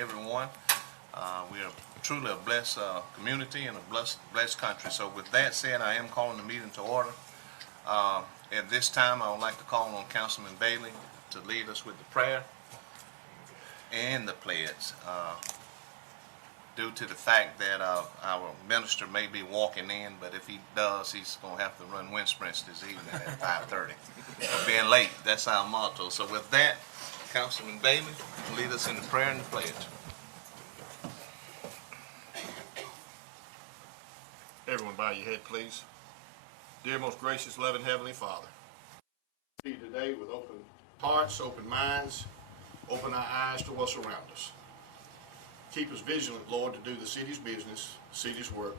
Everyone. We are truly a blessed community and a blessed country. So with that said, I am calling the meeting to order. At this time, I would like to call on Councilman Bailey to lead us with the prayer and the pledge. Due to the fact that our minister may be walking in, but if he does, he's going to have to run wind sprints this evening at 5:30. For being late, that's our motto. So with that, Councilman Bailey, lead us in the prayer and the pledge. Everyone bow your head, please. Dear most gracious, loving Heavenly Father, we see today with open hearts, open minds, open our eyes to what's around us. Keep us vigilant, Lord, to do the city's business, the city's work.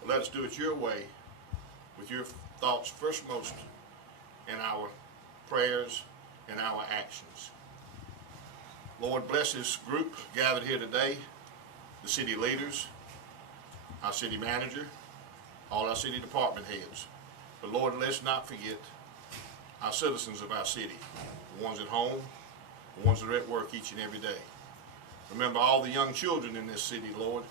But let us do it your way, with your thoughts firstmost in our prayers and our actions. Lord, bless this group gathered here today, the city leaders, our city manager, all our city department heads. But Lord, let's not forget our citizens of our city, the ones at home, the ones that are at work each and every day. Remember all the young children in this city, Lord.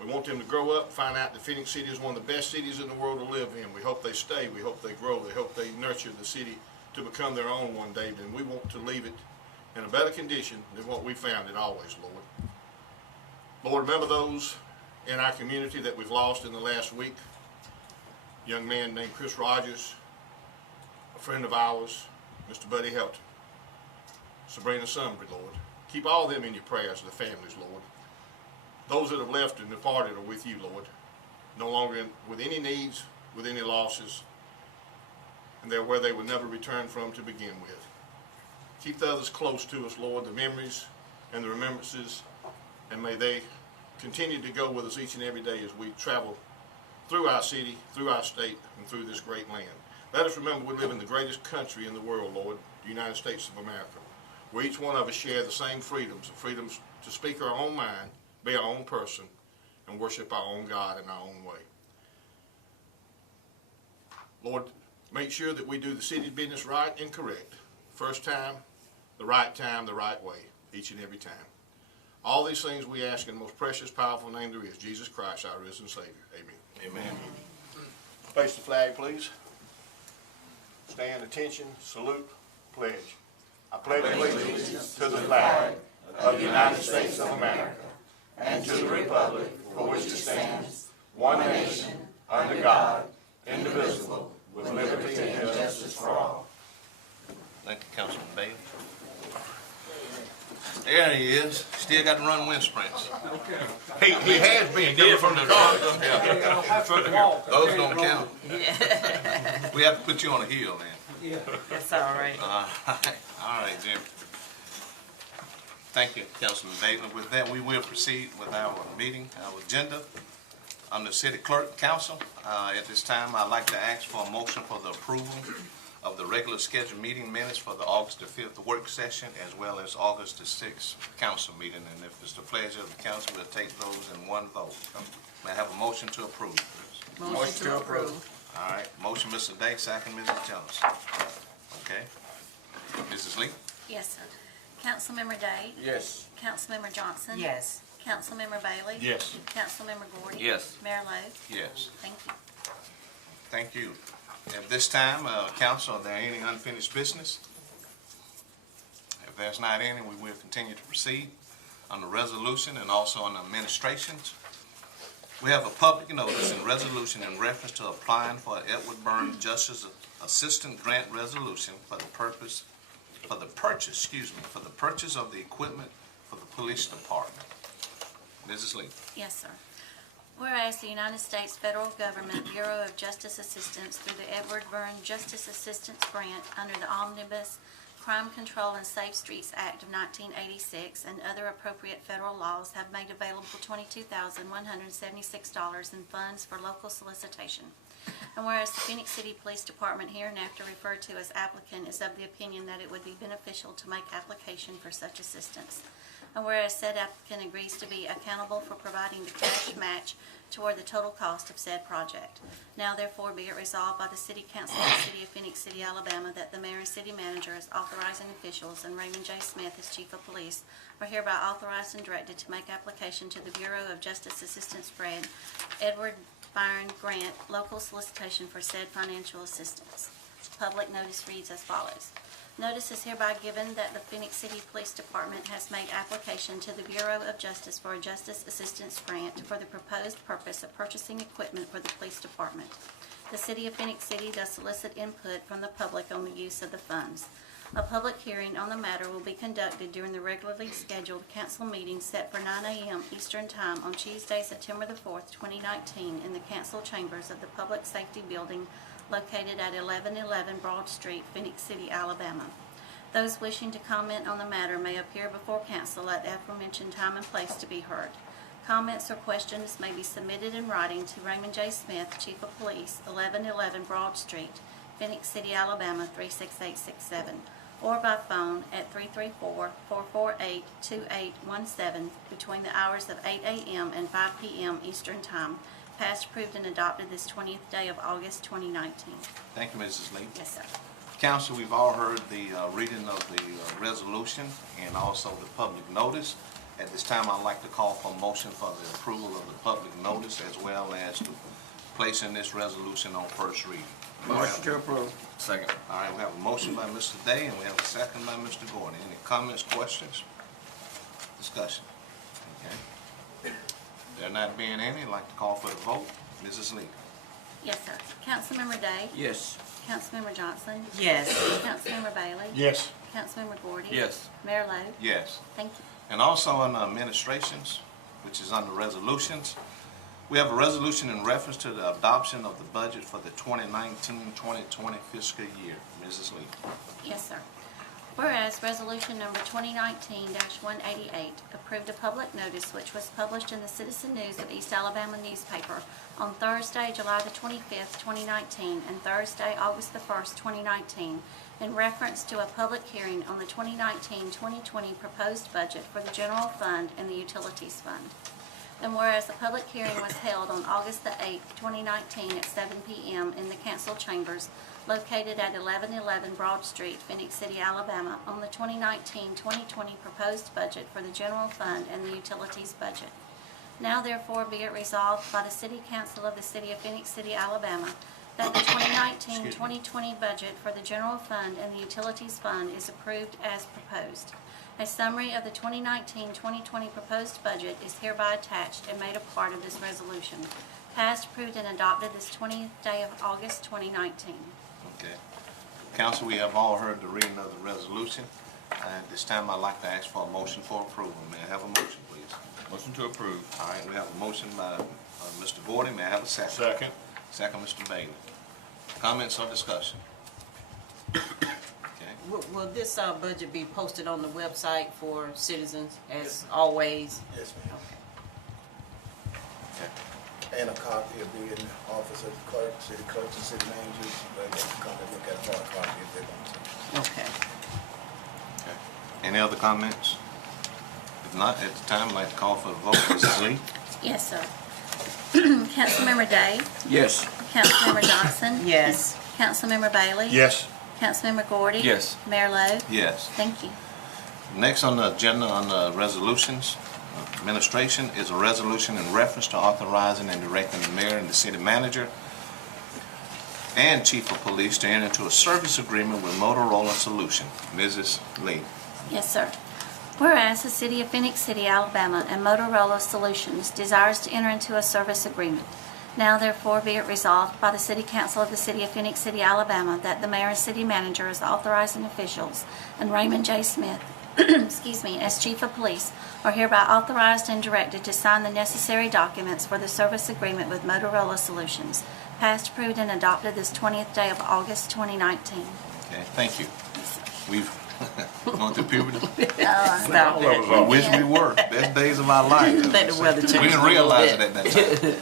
We want them to grow up and find out that Phenix City is one of the best cities in the world to live in. We hope they stay. We hope they grow. We hope they nurture the city to become their own one day. And we want to leave it in a better condition than what we found it always, Lord. Lord, remember those in our community that we've lost in the last week. A young man named Chris Rogers, a friend of ours, Mr. Buddy Helton, Sabrina Sumbry, Lord. Keep all of them in your prayers, the families, Lord. Those that have left and departed are with you, Lord. No longer with any needs, with any losses, and they're where they would never return from to begin with. Keep the others close to us, Lord, the memories and the remembrances, and may they continue to go with us each and every day as we travel through our city, through our state, and through this great land. Let us remember we live in the greatest country in the world, Lord, the United States of America, where each one of us share the same freedoms, the freedoms to speak our own mind, be our own person, and worship our own God in our own way. Lord, make sure that we do the city's business right and correct. First time, the right way, each and every time. All these things we ask in the most precious, powerful name there is, Jesus Christ, our risen Savior. Amen. Amen. Place the flag, please. Stand, attention, salute, pledge. I pledge allegiance to the flag of the United States of America and to the republic for which it stands, one nation, under God, indivisible, with liberty and justice for all. Thank you, Councilman Bailey. There he is. Still got to run wind sprints. He has been. Did from the car. Those don't count. We have to put you on a hill, then. That's all right. All right, Jim. Thank you, Councilman Bailey. With that, we will proceed with our meeting, our agenda. I'm the City Clerk Council. At this time, I'd like to ask for a motion for the approval of the regular scheduled meeting minutes for the August the 5th work session as well as August the 6th council meeting. And if it's the pleasure of the council, we'll take those in one vote. May I have a motion to approve, please? Motion to approve. All right. Motion, Mr. Day. Second, Mrs. Johnson. Okay. Mrs. Lee? Yes, sir. Councilmember Day? Yes. Councilmember Johnson? Yes. Councilmember Bailey? Yes. Councilmember Gordy? Yes. Mayor Lowe? Yes. Thank you. Thank you. At this time, council, are there any unfinished business? If there's not any, we will continue to proceed on the resolution and also on the administrations. We have a public notice and resolution in reference to applying for an Edward Burns Justice Assistant Grant Resolution for the purchase of the equipment for the police department. Mrs. Lee. Yes, sir. Whereas the United States Federal Government Bureau of Justice Assistance through the Edward Burns Justice Assistance Grant under the Omnibus Crime Control and Safe Streets Act of 1986 and other appropriate federal laws have made available $22,176 in funds for local solicitation. And whereas the Phenix City Police Department, hereinafter referred to as applicant, is of the opinion that it would be beneficial to make application for such assistance. And whereas said applicant agrees to be accountable for providing the cash match toward the total cost of said project. Now therefore be it resolved by the City Council of the City of Phoenix City, Alabama, that the mayor and city manager as authorizing officials and Raymond J. Smith as chief of police are hereby authorized and directed to make application to the Bureau of Justice Assistance Grant, Edward Byron Grant, local solicitation for said financial assistance. Public notice reads as follows. Notice is hereby given that the Phoenix City Police Department has made application to the Bureau of Justice for a Justice Assistance Grant for the proposed purpose of purchasing equipment for the police department. The City of Phoenix City does solicit input from the public on the use of the funds. A public hearing on the matter will be conducted during the regularly scheduled council meeting set for 9 a.m. Eastern Time on Tuesday, September the 4th, 2019, in the council chambers of the Public Safety Building located at 1111 Broad Street, Phoenix City, Alabama. Those wishing to comment on the matter may appear before council at the aforementioned time and place to be heard. Comments or questions may be submitted in writing to Raymond J. Smith, Chief of Police, 1111 Broad Street, Phoenix City, Alabama, 36867, or by phone at 334-448-2817 between the hours of 8 a.m. and 5 p.m. Eastern Time, passed, approved, and adopted this 20th day of August 2019. Thank you, Mrs. Lee. Yes, sir. Council, we've all heard the reading of the resolution and also the public notice. At this time, I'd like to call for a motion for the approval of the public notice as well as to placing this resolution on first reading. Motion to approve. Second. All right, we have a motion by Mr. Day and we have a second by Mr. Gordon. Any comments, questions, discussion? Okay. There not being any, I'd like to call for the vote. Mrs. Lee. Yes, sir. Councilmember Day? Yes. Councilmember Johnson? Yes. Councilmember Bailey? Yes. Councilmember Gordy? Yes. Mayor Lo? Yes. Thank you. And also on administrations, which is under resolutions, we have a resolution in reference to the adoption of the budget for the 2019-2020 fiscal year. Mrs. Lee. Yes, sir. Whereas Resolution Number 2019-188 approved a public notice which was published in the Citizen News of East Alabama newspaper on Thursday, July the 25th, 2019, and Thursday, August the 1st, 2019, in reference to a public hearing on the 2019-2020 proposed budget for the General Fund and the Utilities Fund. And whereas a public hearing was held on August the 8th, 2019 at 7 p.m. in the council chambers located at 1111 Broad Street, Phoenix City, Alabama, on the 2019-2020 proposed budget for the General Fund and the Utilities budget. Now therefore be it resolved by the City Council of the City of Phoenix City, Alabama, that the 2019-2020 budget for the General Fund and the Utilities Fund is approved as proposed. A summary of the 2019-2020 proposed budget is hereby attached and made a part of this resolution. Passed, approved, and adopted this 20th day of August 2019. Okay. Council, we have all heard the reading of the resolution. At this time, I'd like to ask for a motion for approval. May I have a motion, please? Motion to approve. All right, we have a motion by Mr. Gordon. May I have a second? Second. Second, Mr. Bailey. Comments or discussion? Okay. Will this budget be posted on the website for citizens as always? Yes, ma'am. Okay. And a copy will be in the office of the clerk, city clerks, and city managers. They can come and look at a hard copy if they want to. Okay. Okay. Any other comments? If not, at the time, I'd like to call for the vote. Mrs. Lee? Yes, sir. Councilmember Day? Yes. Councilmember Johnson? Yes. Councilmember Bailey? Yes. Councilmember Gordy? Yes. Mayor Lo? Yes. Thank you. Next on the agenda on the resolutions, administration is a resolution in reference to authorizing and directing the mayor and the city manager and chief of police to enter into a service agreement with Motorola Solution. Mrs. Lee. Yes, sir. Whereas the City of Phoenix City, Alabama and Motorola Solutions desires to enter into a service agreement. Now therefore be it resolved by the City Council of the City of Phoenix City, Alabama, that the mayor and city manager as authorizing officials and Raymond J. Smith, excuse me, as chief of police are hereby authorized and directed to sign the necessary documents for the service agreement with Motorola Solutions. Passed, approved, and adopted this 20th day of August 2019. Okay, thank you. We've gone through puberty. Stop it. We wish we were. Best days of our lives. Let the weather change. We didn't a little realize it bit. at that time.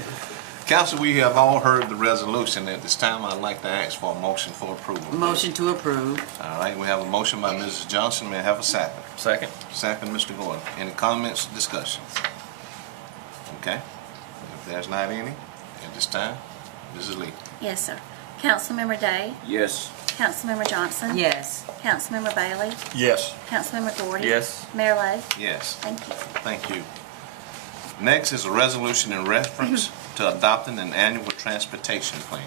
Council, we have all heard the resolution. At this time, I'd like to ask for a motion for approval. Motion to approve. All right, we have a motion by Mrs. Johnson. May I have a second? Second. Second, Mr. Gordon. Any comments, discussion? Okay. There's not any at this time. Mrs. Lee. Yes, sir. Councilmember Day? Yes. Councilmember Johnson? Yes. Councilmember Bailey? Yes. Councilmember Gordy? Yes. Mayor Lo? Yes. Thank you. Thank you. Next is a resolution in reference to adopting an annual transportation plan.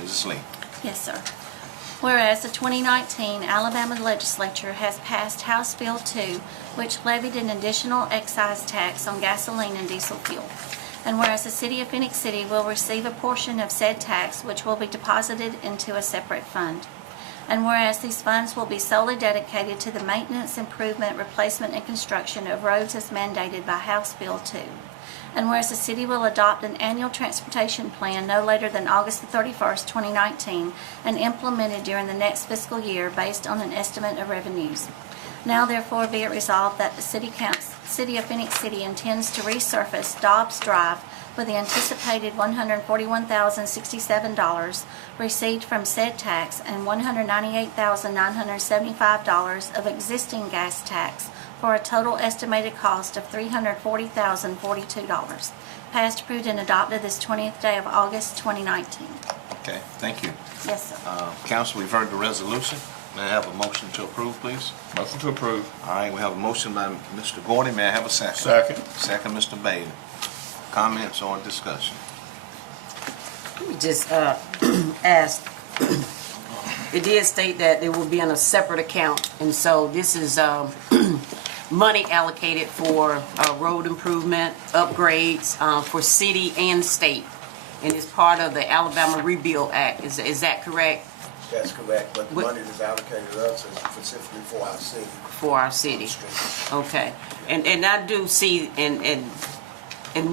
Mrs. Lee. Yes, sir. Whereas the 2019 Alabama Legislature has passed House Bill 2, which levied an additional excise tax on gasoline and diesel fuel. And whereas the City of Phenix City will receive a portion of said tax, which will be deposited into a separate fund. And whereas these funds will be solely dedicated to the maintenance, improvement, replacement, and construction of roads as mandated by House Bill 2. And whereas the city will adopt an annual transportation plan no later than August the 31st, 2019, and implemented during the next fiscal year based on an estimate of revenues. Now therefore be it resolved that the City of Phenix City intends to resurface Dobbs Drive with the anticipated $141,067 received from said tax and $198,975 of existing gas tax for a total estimated cost of $340,042. Passed, approved, and adopted this 20th day of August 2019. Okay, thank you. Yes, sir. Council, we've heard the resolution. May I have a motion to approve, please? Motion to approve. All right, we have a motion by Mr. Gordy. May I have a second? Second. Second, Mr. Bailey. Comments or discussion? Let me just ask, it did state that it will be in a separate account, and so this is money allocated for road improvement, upgrades for city and state, and it's part of the Alabama Rebuild Act. Is that correct? That's correct, but the What- money that's allocated to us is specifically for our city. For our city. Okay, and I do see, and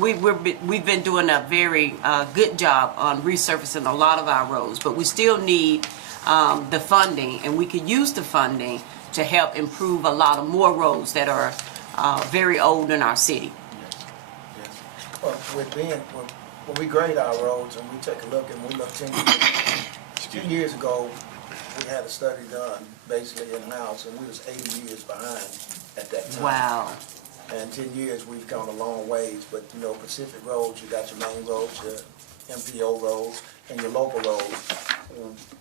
we've been doing a very good job on resurfacing a lot of our roads, but we still need the funding, and we could use the funding to help improve a lot of more roads that are very old in our city. Yes. Well, when we grade our roads and we take a look and we look 10 years ago, we had a study done basically in-house and we was 80 years behind at that time. Wow. And 10 years, we've gone a long ways, but you know, Pacific roads, you got your main roads, your MPO roads, and your local roads.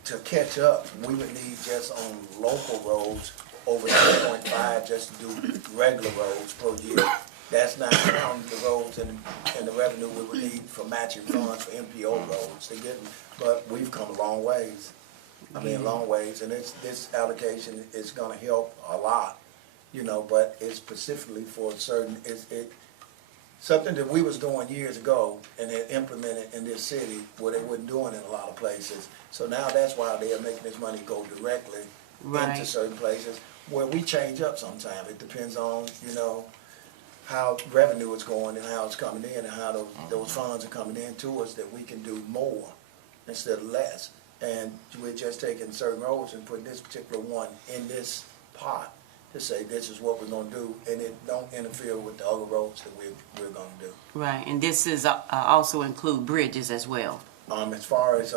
To catch up, we would need just on local roads over 2.5 just to do regular roads per year. That's not counting the roads and the revenue we would need for matching funds for MPO roads. But we've come a long ways. I mean, long ways, and this allocation is gonna help a lot. You know, but it's specifically for certain, something that we was doing years ago and they implemented in this city where they weren't doing in a lot of places. So now that's why they are making this money go directly into certain places where we change up sometimes. It depends on, you know, how revenue is going and how it's coming in and how those funds are coming in to us that we can do more instead of less. And we're just taking certain roads and putting this particular one in this pot to say this is what we're going to do, and it don't interfere with the other roads that we're going to do. Right, and this is also include bridges as well. As far as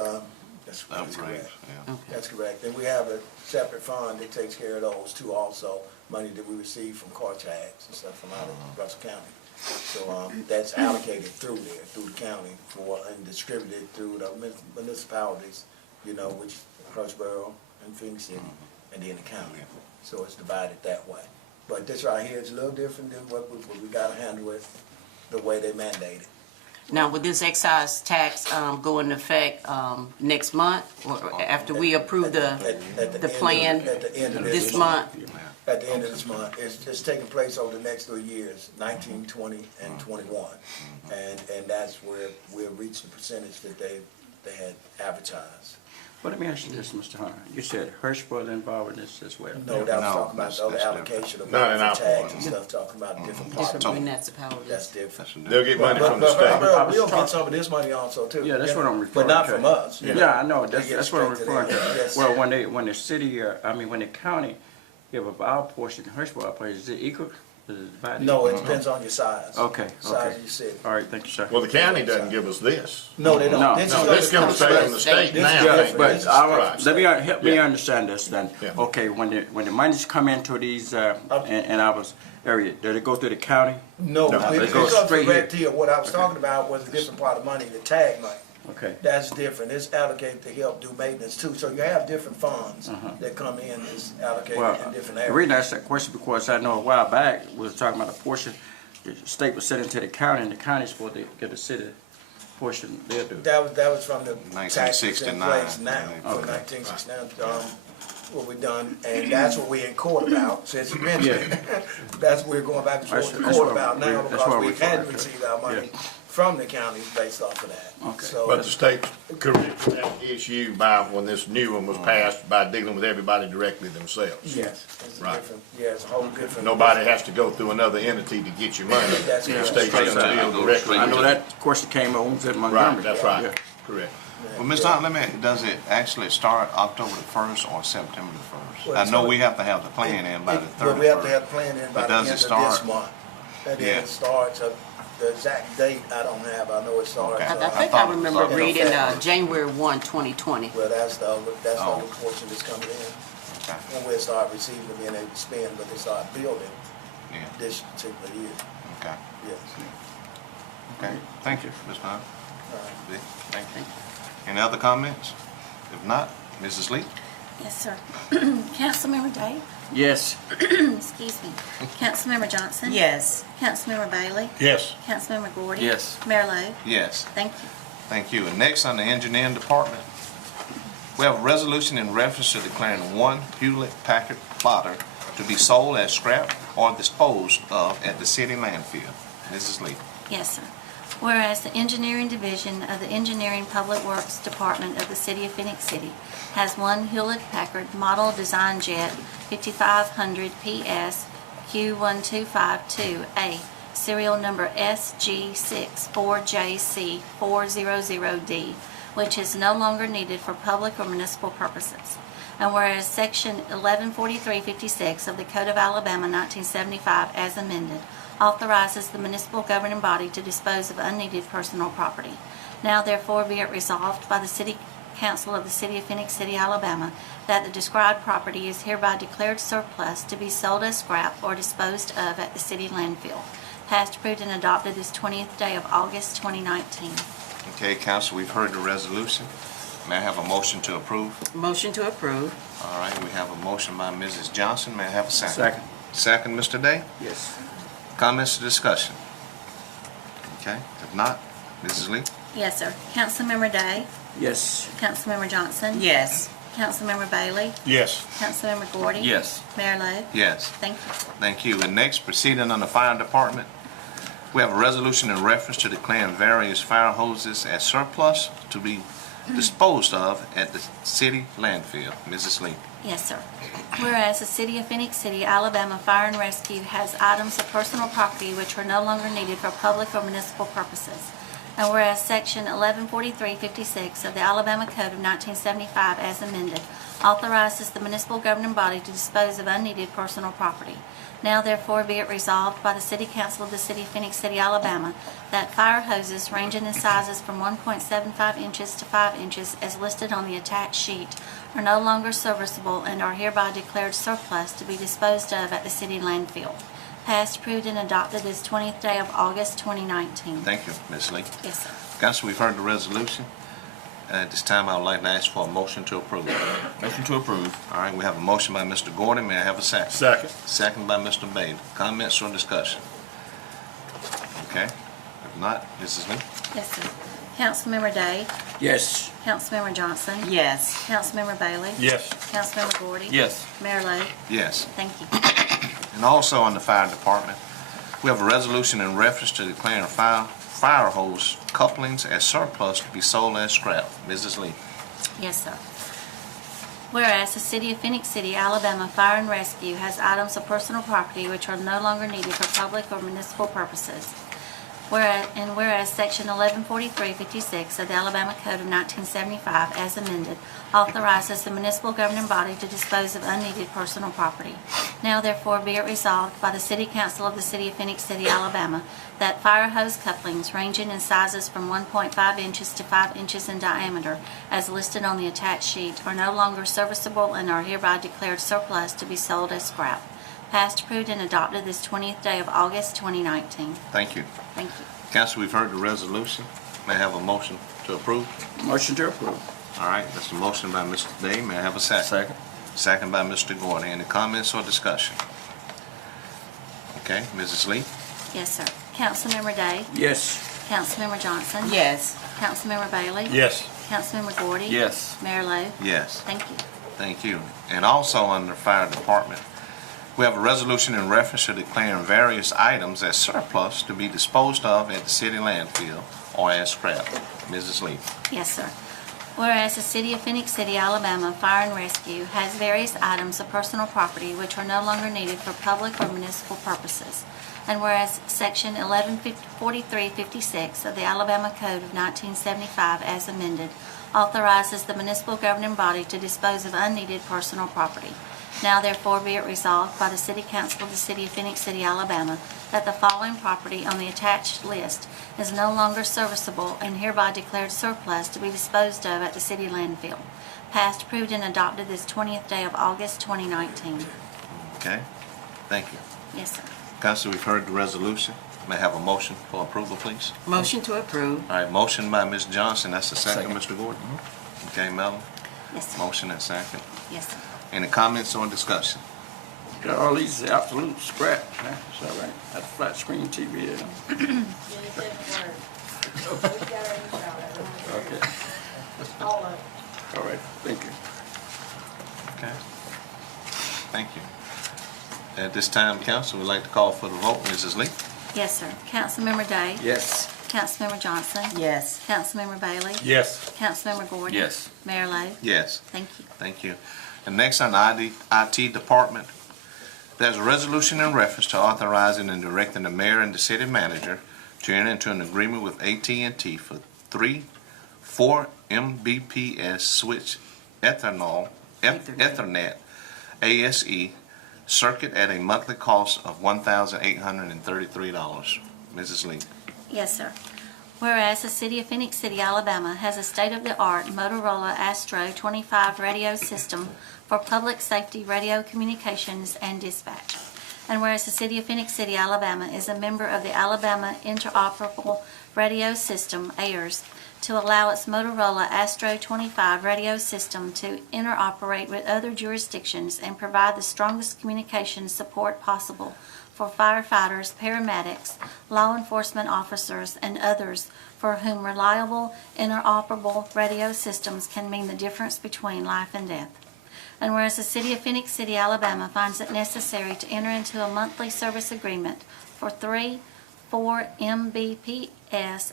that's correct. Yeah. Okay. That's correct. And we have a separate fund that takes care of those too. Also, money that we receive from car tax and stuff from out of Russell County. So that's allocated through there, through the county, and distributed through the municipalities. You know, which is Hurtsboro and Phenix City, and then the county. So it's divided that way. But this right here is a little different than what we got to handle it the way they mandate it. Now, would this excise tax go into effect next month or after we approve the plan At the end of this month? At the end of this month. It's taking place over the next 3 years, 19, 20, and 21. And that's where we'll reach the percentage that they had advertised. Well, let me ask you this, Mr. Hunter. You said Hirschberg involved in this as well. No, that was No, talking about the other that's allocation of Not in our tax and part. stuff, talking about different parts. Different municipalities. That's different. They'll get money But from the state. we'll get some of this money also too. Yeah, that's what I'm referring But not to. from us. you know. Yeah, I know. They get That's what I'm straight to referring to. them. Yes. Well, when the city, when the county give up our portion, Hirschberg place, is it equal Is it divided? No, it depends on your size. Okay, Size okay. of your city. All right, thank you, sir. Well, the county doesn't give us this. No, they don't. No, This no, is No, just this comes straight from the state This is now. different. But This is right. let me, help me Yeah. understand this then. Yeah. Okay, when the monies come into these, in our area, does it go through the county? No, No, it it goes comes straight direct here. What I was talking about was a different part of money, the tag money. Okay. That's different. It's allocated to help do maintenance too. So you have different funds that come in, is allocated Well, in different the areas. reason I asked that question because I know a while back, we was talking about a portion, the state was sending to the county, and the county's supposed to get the city portion they'll do. That was from the taxes in 1969. place now, from Okay. 1969, what we done, and that's what we're in court about, since you mentioned it. That's what we're going back and forth to That's court what about now, that's because what we we're hadn't for. received our money Yeah. from the counties based off of that. Okay. So, But the state corrected that issue by, when this new one was passed, by dealing with everybody directly themselves. yes, it's a Right. different, yeah, it's a whole different. Nobody has to go through another entity to get your money. That's The correct. state's gonna deal directly. I know with that question came on at Montgomery. Right, that's right, Yeah. correct. Well, Mr. Hunt, let me, does it actually start October the 1st or September the 1st? Well, I it's know gonna- we have to have the plan in by the 31st. Well, we have to have the plan in by But the does end it of this start- month. And then Yeah. it starts, the exact date, I don't have, I know it starts. Okay. I think I thought it was remember up in reading February. January 1, 2020. Well, that's the Oh. other portion that's coming in. Okay. When we start receiving and being able to spend, but they start building Yeah, this particular year, okay, yes. okay. Thank you, Mr. Hunt. All right. Vic, thank you. Any other comments? If not, Mrs. Lee? Yes, sir. Councilmember Day? Yes. Excuse me. Councilmember Johnson? Yes. Councilmember Bailey? Yes. Councilmember Gordy? Yes. Mayor Lo? Yes. Thank you. Thank you. And next, on the engineering department, we have a resolution in reference to declaring one Hewlett-Packard plotter to be sold as scrap or disposed of at the city landfill. Mrs. Lee. Yes, sir. Whereas the Engineering Division of the Engineering Public Works Department of the City of Phenix City has one Hewlett-Packard Model Design Jet 5500 PS Q1252A, serial number SG64JC400D, which is no longer needed for public or municipal purposes. And whereas Section 114356 of the Code of Alabama 1975 as amended authorizes the municipal governing body to dispose of unneeded personal property. Now therefore be it resolved by the City Council of the City of Phenix City, Alabama, that the described property is hereby declared surplus to be sold as scrap or disposed of at the city landfill. Passed, approved, and adopted this 20th day of August 2019. Okay, council, we've heard the resolution. May I have a motion to approve? Motion to approve. All right, we have a motion by Mrs. Johnson. May I have a second? Second. Second, Mr. Day? Yes. Comments or discussion? Okay, if not, Mrs. Lee? Yes, sir. Councilmember Day? Yes. Councilmember Johnson? Yes. Councilmember Bailey? Yes. Councilmember Gordy? Yes. Mayor Lo? Yes. Thank you. Thank you. And next, proceeding on the fire department, we have a resolution in reference to declaring various fire hoses as surplus to be disposed of at the city landfill. Mrs. Lee. Yes, sir. Whereas the City of Phenix City, Alabama Fire and Rescue has items of personal property which are no longer needed for public or municipal purposes. And whereas Section 114356 of the Alabama Code of 1975 as amended authorizes the municipal governing body to dispose of unneeded personal property. Now therefore be it resolved by the City Council of the City of Phenix City, Alabama, that fire hoses ranging in sizes from 1.75 inches to 5 inches as listed on the attached sheet are no longer serviceable and are hereby declared surplus to be disposed of at the city landfill. Passed, approved, and adopted this 20th day of August 2019. Thank you, Ms. Lee. Yes, sir. Council, we've heard the resolution. At this time, I would like to ask for a motion to approve. Motion to approve. All right, we have a motion by Mr. Gordon. May I have a second? Second. Second by Mr. Bailey. Comments or discussion? Okay. If not, Mrs. Lee? Yes, sir. Councilmember Day? Yes. Councilmember Johnson? Yes. Councilmember Bailey? Yes. Councilmember Gordy? Yes. Mayor Lo? Yes. Thank you. And also on the fire department, we have a resolution in reference to declaring fire hose couplings as surplus to be sold as scrap. Mrs. Lee. Yes, sir. Whereas the City of Phenix City, Alabama Fire and Rescue has items of personal property which are no longer needed for public or municipal purposes. Whereas Section 1143-56 of the Alabama Code of 1975, as amended, authorizes the municipal governing body to dispose of unneeded personal property. Now therefore be it resolved by the City Council of the City of Phenix City, Alabama, that fire hose couplings ranging in sizes from 1.5 inches to 5 inches in diameter, as listed on the attached sheet, are no longer serviceable and are hereby declared surplus to be sold as scrap. Passed, approved, and adopted this 20th day of August 2019. Thank you. Thank you. Council, we've heard the resolution. May I have a motion to approve? Motion to approve. All right, that's a motion by Mr. Day. May I have a second? Second. Second by Mr. Gordon. Any comments or discussion? Okay, Mrs. Lee? Yes, sir. Councilmember Day? Yes. Councilmember Johnson? Yes. Councilmember Bailey? Yes. Councilmember Gordy? Yes. Mayor Lo? Yes. Thank you. Thank you. And also under Fire Department, we have a resolution in reference to declaring various items as surplus to be disposed of at the city landfill or as scrap. Mrs. Lee. Yes, sir. Whereas the City of Phenix City, Alabama Fire and Rescue has various items of personal property which are no longer needed for public or municipal purposes. And whereas Section 1143-56 of the Alabama Code of 1975, as amended, authorizes the municipal governing body to dispose of unneeded personal property. Now therefore be it resolved by the City Council of the City of Phenix City, Alabama, that the following property on the attached list is no longer serviceable and hereby declared surplus to be disposed of at the city landfill. Passed, approved, and adopted this 20th day of August 2019. Okay, thank you. Yes, sir. Council, we've heard the resolution. May I have a motion for approval, please? Motion to approve. All right, motion by Ms. Johnson. That's the second, Mr. Gordon? Okay, Melvin? Yes, sir. Motion and second. Yes, sir. Any comments or discussion? Got all these absolute scrap. Huh? Is that right? That flat screen TV. Okay. All right. Thank you. Okay. Thank you. At this time, council, we'd like to call for the vote. Mrs. Lee? Yes, sir. Councilmember Day? Yes. Councilmember Johnson? Yes. Councilmember Bailey? Yes. Councilmember Gordon? Yes. Mayor Lo? Yes. Thank you. Thank you. And next on the IT department, there's a resolution in reference to authorizing and directing the mayor and the city manager to enter into an agreement with AT&T for 4 Mbps switch Ethernet ASE circuit at a monthly cost of $1,833. Mrs. Lee. Yes, sir. Whereas the City of Phenix City, Alabama has a state-of-the-art Motorola Astro 25 radio system for public safety radio communications and dispatch. And whereas the City of Phenix City, Alabama is a member of the Alabama Interoperable Radio System, AIRS, to allow its Motorola Astro 25 radio system to interoperate with other jurisdictions and provide the strongest communication support possible for firefighters, paramedics, law enforcement officers, and others for whom reliable, interoperable radio systems can mean the difference between life and death. And whereas the City of Phenix City, Alabama finds it necessary to enter into a monthly service agreement for 4 Mbps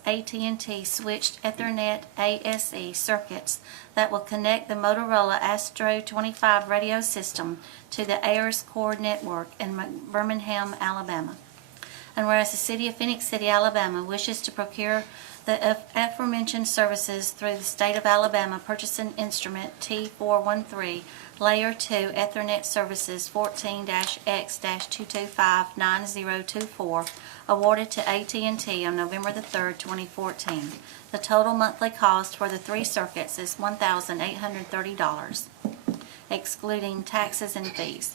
AT&T switched Ethernet ASE circuits that will connect the Motorola Astro 25 radio system to the AIRS core network in Birmingham, Alabama. And whereas the City of Phenix City, Alabama wishes to procure the aforementioned services through the State of Alabama Purchasing Instrument T413 Layer 2 Ethernet Services 14-X-2259024 awarded to AT&T on November the 3rd, 2014. The total monthly cost for the 3 circuits is $1,830, excluding taxes and fees.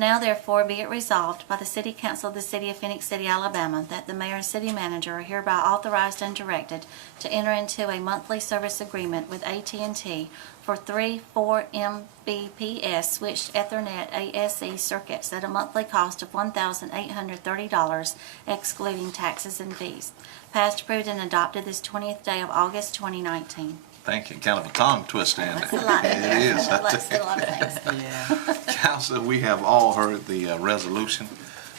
Now therefore be it resolved by the City Council of the City of Phenix City, Alabama, that the mayor and city manager are hereby authorized and directed to enter into a monthly service agreement with AT&T for 4 Mbps switched Ethernet ASE circuits at a monthly cost of $1,830, excluding taxes and fees. Passed, approved, and adopted this 20th day of August 2019. Thank you. Kind of a tongue twister in That's there. a lot. It is. That's a lot of things. Yeah. Council, we have all heard the resolution.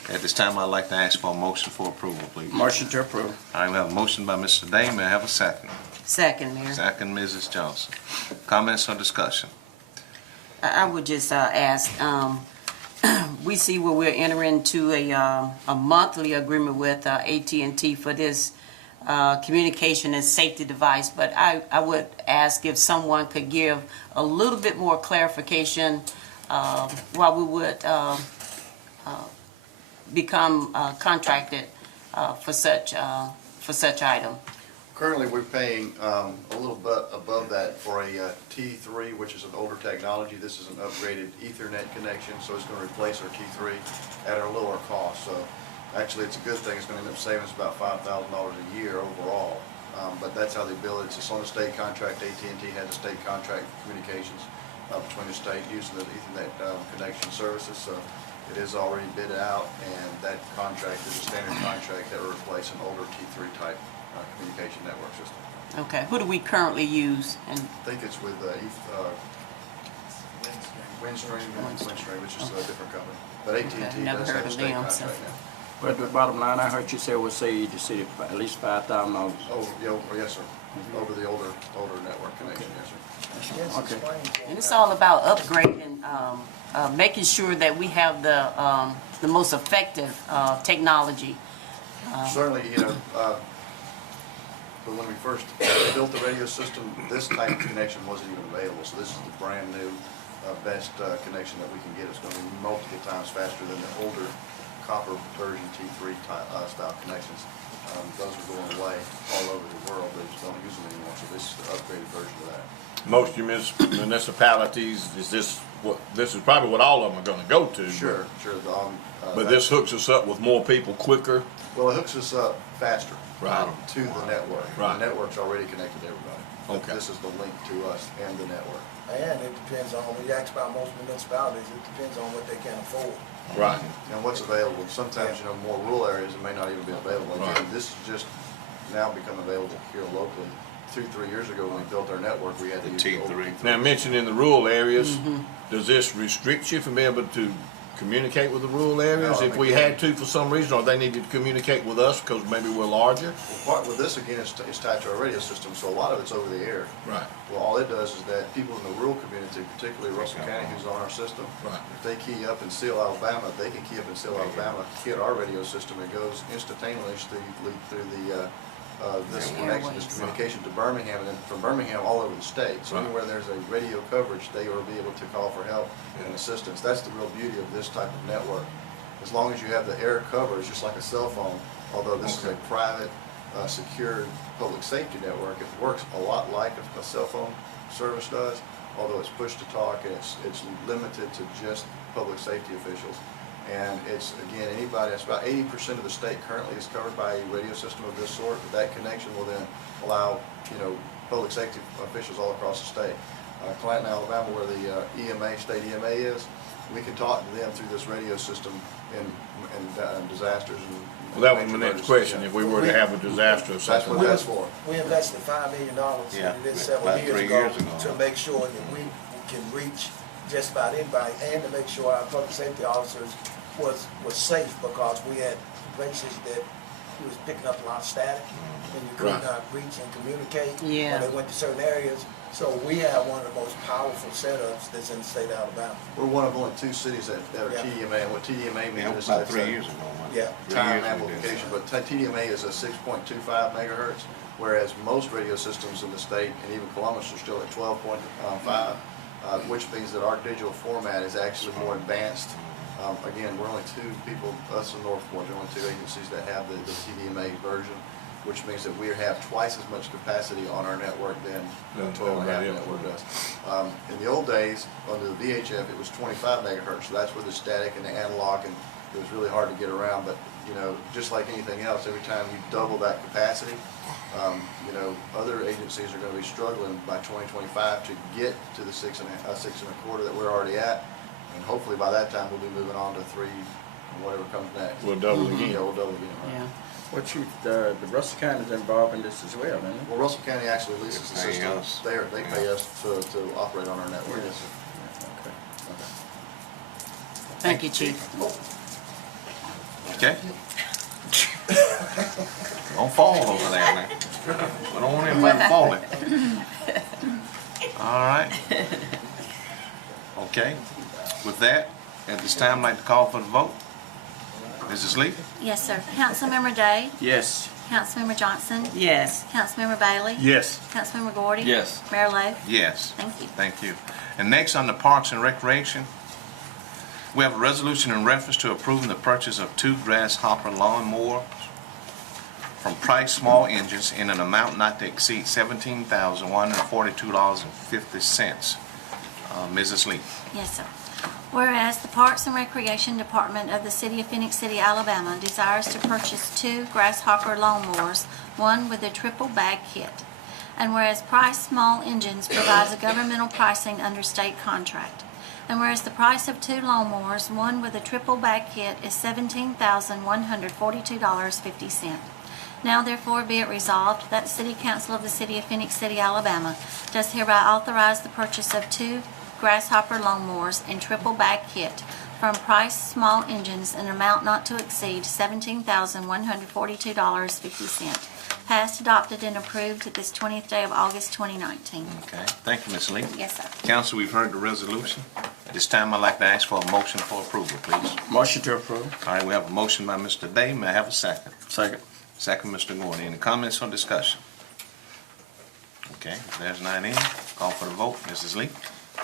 At this time, I'd like to ask for a motion for approval, please. Motion to approve. All right, we have a motion by Mr. Day. May I have a second? Second, Mayor. Second, Mrs. Johnson. Comments or discussion? I would just ask we see where we're entering into a monthly agreement with AT&T for this communication and safety device, but I would ask if someone could give a little bit more clarification while we would become contracted for such item. Currently, we're paying a little bit above that for a T3, which is an older technology. This is an upgraded Ethernet connection, so it's going to replace our T3 at a lower cost. So actually, it's a good thing. It's going to end up saving us about $5,000 a year overall. But that's how the ability, it's on a state contract. AT&T has a state contract for communications between the state using the Ethernet connection services. So it is already bid out, and that contract is a standard contract that will replace an older T3 type communication network system. Okay, who do we currently use? And I think it's with Windstream, which is a different company. But AT&T Okay, never does heard have a of state them, contract so. now. But the bottom line, I heard you say would save the city at least $5,000. Oh, yes, sir. Over the older network connection, yes, sir. Yes, Okay. explain to And us. it's all about upgrading, making sure that we have the most effective technology. Certainly, but when we first built the radio system, this type of connection wasn't even available. So this is the brand new, best connection that we can get. It's going to be multiple times faster than the older copper version T3 style connections. Those are going away all over the world. They just don't use them anymore. So this is the upgraded version of that. Most municipalities, this is probably what all of them are gonna go to. Sure. But this hooks us up with more people quicker. Well, it hooks us up faster Right. to the network. Right. The network's already connected to everybody. But Okay. this is the link to us and the network. And it depends on, when you ask about most municipalities, it depends on what they can afford. Right. And what's available. Sometimes, more rural areas it may not even be available. Again, Right. this is just now become available here locally. 2-3 years ago when we built our network, we had to use the old T3. Now, mentioned in the rural areas, does this restrict you from being able to communicate with the rural areas No, I if mean, we had to for some reason, or they needed to communicate with us because maybe we're larger? Well, part with this again is tied to our radio system, so a lot of it's over the air. Right. Well, all it does is that people in the rural community, particularly Russell County, who's on our system, Right. if they key up in Seal, Alabama, they can key up in Seal, Alabama, hit our radio system. It goes instantaneously through the this The connection, this airwaves. communication to Birmingham, and then from Birmingham all over the state. So Right. anywhere there's a radio coverage, they will be able to call for help and assistance. That's the real beauty of this type of network. As long as you have the air coverage, just like a cell phone, although this is a private, secured public safety network, it works a lot like a cell phone service does, although it's push to talk and it's limited to just public safety officials. And it's, again, anybody, it's about 80% of the state currently is covered by a radio system of this sort. That connection will then allow, public safety officials all across the state. Clanton, Alabama, where the state EMA is, we can talk to them through this radio system in disasters and. Well, that was my major next emergencies, question. yeah. If we were to have a disaster or That's something. what that's for. We invested $5 million Yeah, into this several about years 3 ago years ago. to make sure that we can reach just about anybody and to make sure our public safety officers was safe, because we had places that we was picking up a lot of static and you could Right. not reach and communicate Yeah. when they went to certain areas. So we have one of the most powerful setups that's in the state of Alabama. We're one of only 2 cities that are Yeah. TDMA, and what TDMA Yeah, means is about that's 3 a years ago. wasn't it? Yeah. 3 time years we did amplification, that. but TDMA is a 6.25 megahertz, whereas most radio systems in the state, and even Columbus, are still at 12.5, which means that our digital format is actually more advanced. Again, we're only 2 people, us and Northport, are only 2 agencies that have the TDMA version, which means that we have twice as much capacity on our network than the 12.5 network does. In the old days, under the VHF, it was 25 megahertz, so that's where the static and the analog, and it was really hard to get around. But just like anything else, every time you double that capacity, other agencies are going to be struggling by 2025 to get to the 6.25 that we're already at, and hopefully by that time we'll be moving on to 3 and whatever comes next. We'll double again. Yeah, we'll double again. Right? Yeah. Well, Chief, the Russell County is involved in this as well, isn't it? Well, Russell County actually leases the They pay system. us. They pay us to operate on our network. Yes. Okay. Thank you, Chief. Okay? Don't fall over there now. We don't want anybody falling. All right. Okay. With that, At this time, I'd like to call for the vote. Mrs. Lee? Yes, sir. Councilmember Day? Yes. Councilmember Johnson? Yes. Councilmember Bailey? Yes. Councilmember Gordy? Yes. Mayor Lo? Yes. Thank you. Thank you. And next, on the Parks and Recreation, we have a resolution in reference to approving the purchase of 2 grasshopper lawnmowers from Price Small Engines in an amount not to exceed $17,142.50. Mrs. Lee. Yes, sir. Whereas the Parks and Recreation Department of the City of Phenix City, Alabama desires to purchase 2 grasshopper lawnmowers, one with a triple bag kit. And whereas Price Small Engines provides a governmental pricing under state contract. And whereas the price of 2 lawnmowers, one with a triple bag kit, is $17,142.50. Now therefore be it resolved that the City Council of the City of Phenix City, Alabama does hereby authorize the purchase of 2 grasshopper lawnmowers in triple bag kit from Price Small Engines in an amount not to exceed $17,142.50. Passed, adopted, and approved this 20th day of August 2019. Okay. Thank you, Ms. Lee. Yes, sir. Council, we've heard the resolution. At this time, I'd like to ask for a motion for approval, please. Motion to approve. All right, we have a motion by Mr. Day. May I have a second? Second. Second, Mr. Gordon. Any comments or discussion? Okay, if there's not any, call for the vote. Mrs. Lee?